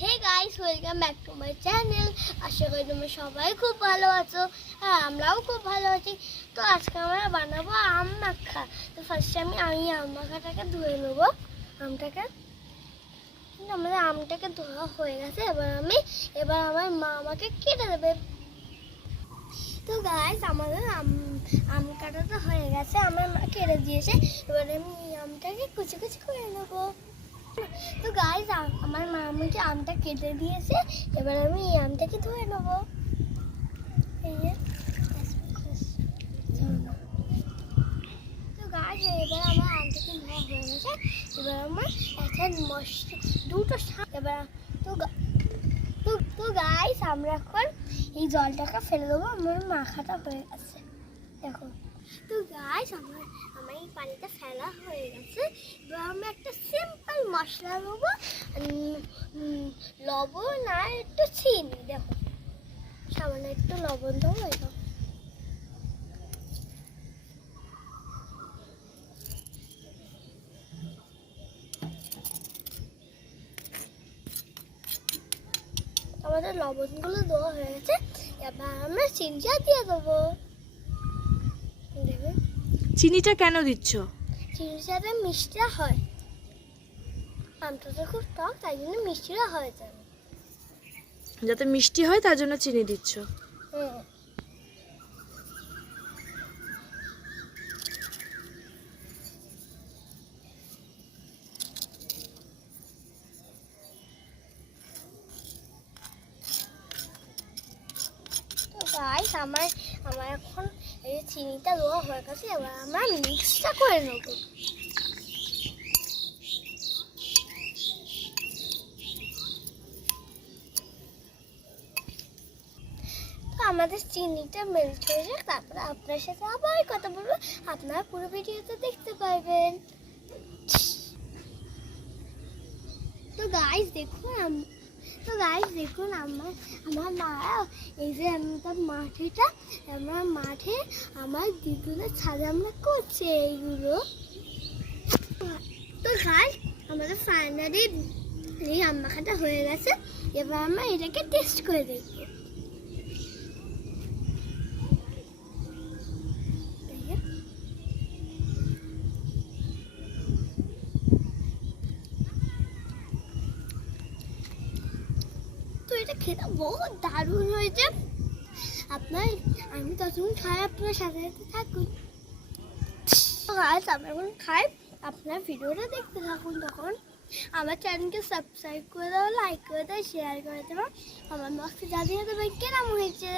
Hey guys, welcome back to my channel. আশা করি তোমরা সবাই খুব ভালো আছো। হ্যাঁ, আমরাও খুব ভালো আছি। তো আজকে আমরা বানাবো আম মাখা। তো ফার্স্টে আমি আম মাখাটাকে ধুয়ে নেবো। আমাদের আমটাকে ধোয়া হয়ে গেছে। এবার আমার মা আমাকে কেটে দেবে। তো গাইস, আমাদের আম কাটা তো হয়ে গেছে, আমার মা কেটে দিয়েছে। এবার আমি আমটাকে কুচি কুচি করে নেবো। তো গাইস, আমার মা আমাকে আমটা কেটে দিয়েছে। এবার আমি এই আমটাকে ধুয়ে নেবো। তো গাইস, এবার আমার আমটাকে ধোয়া হয়ে গেছে। এবার আমার একটা দুটো এবার তো গাইস, আমরা এখন এই জলটাকে ফেলে দেবো। আমার মাখাটা হয়ে গেছে, দেখো। তো গাইস, আমার এই পানিটা ফেলা হয়ে গেছে। এবার আমি একটা সিম্পল মশলা দেবো, লবণ আর একটু চিনি। দেখো, সামান্য একটু লবণ দেবো। এটা আমাদের লবণগুলো দেওয়া হয়ে গেছে। এবার আমরা চিনিটা দিয়ে দেবো। চিনিটা কেন দিচ্ছ? চিনিটাতে মিষ্টিটা হয়। আমটা তো খুব টক, তাই জন্য মিষ্টিটা হয়ে যাবে। যাতে মিষ্টি হয় তার জন্য চিনি দিচ্ছ। হুম। তো গাইস, আমার এখন এই চিনিটা দেওয়া হয়ে গেছে। এবার আমরা মিক্সটা করে নেবো। তো আমাদের চিনিটা মেল্ট হয়ে যায়। তারপরে আপনার সাথে আবার কথা বলবো। আপনারা পুরো ভিডিওতে দেখতে পারবেন। তো গাইস দেখুন আমার মা এই যে আমাদের মাঠে আমার দিদুনের ছাদে আমরা করছে এইগুলো। তো গাইস, আমাদের ফাইনালি এই আম মাখাটা হয়ে গেছে। এবার আমরা এটাকে টেস্ট করে দেখবো। তো এটা খেতে বহুত দারুণ হয়েছে। আমি তখন খাই, আপনার সাথে সাথে থাকুন। গাইস, আমরা এখন খাই, আপনার ভিডিওটা দেখতে থাকুন। তখন আমার চ্যানেলকে সাবস্ক্রাইব করে দাও, লাইক করে দাও, শেয়ার করে দেবো। আমার বক্সে জানিয়ে দেবেন কেমন হয়েছে।